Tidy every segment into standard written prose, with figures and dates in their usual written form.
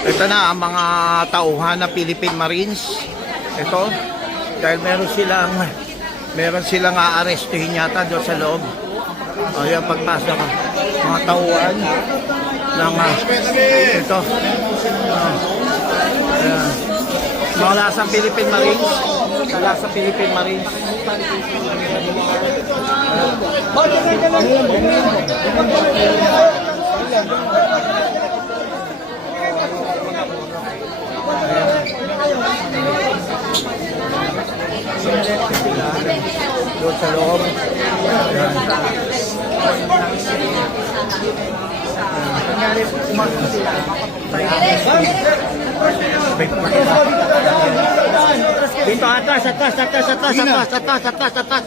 Ito na ang mga tauhan ng Philippine Marines. Ito, dahil meron silang aarestuhin yata doon sa loob. Ayan, pagpasok mga tauhan ng ito. Ayan. Mula sa Philippine Marines. Mula sa Philippine Marines. Doon sa loob. Dito atas.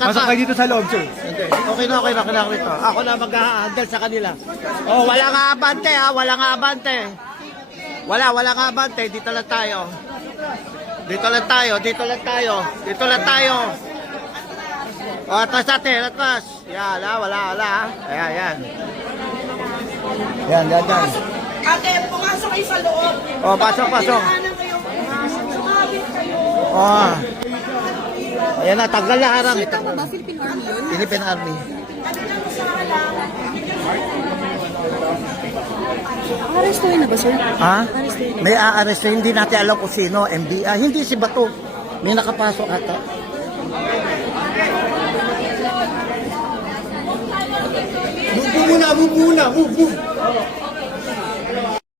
Pasok kayo dito sa loob, sir. Okay na rito. Ako na mag-handle sa kanila. Oh, wala nga abante ha, wala nga abante. Wala nga abante, dito lang tayo. Dito lang tayo. O, atas natin. Yan, wala. Ayan. Yan. Ate, pumasok kayo sa loob. O, pasok. Kailangan kayo. Sumabit kayo. O. Ayan na, tanggal na harang. Sir, tama ba? Philippine Army yun? Philippine Army. Ano lang sa halaman? Arrestuhin na ba, sir? Ha? May aaresto, hindi natin alam kung sino, MBI. Hindi si Bato. May nakapasok ata. Move muna. Move.